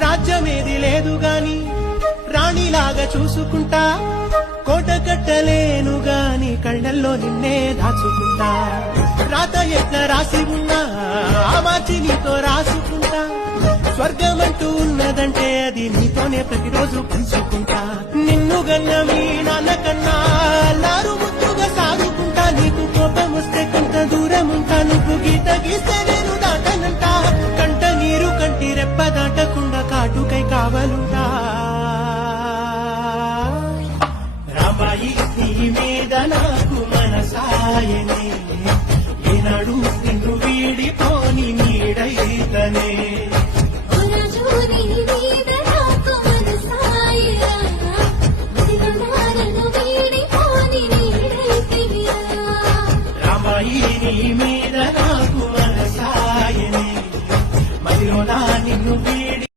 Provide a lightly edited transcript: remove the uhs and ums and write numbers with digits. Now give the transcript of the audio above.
రాజ్యమేది లేదు గాని రాణిలాగా చూసుకుంటా, కోట కట్టలేను గాని కళ్ళల్లో నిన్నే దాచుకుంటా. రాత ఎట్లా రాసి ఉన్నా ఆ మార్చి నీతో రాసుకుంటా, స్వర్గమంటూ ఉన్నదంటే అది నీతోనే ప్రతిరోజు పంచుకుంటా. నిన్ను గన్న మీ నాన్న కన్నా లారు ముద్దుగా సాగుకుంటా, నీకు కోపం వస్తే కొంత దూరం ఉంటా, నువ్వు గీత గీస్తే నేను దాటనంటా. కంట నీరు కంటి రెప్ప దాటకుండా కాటుకై కావలుంటా.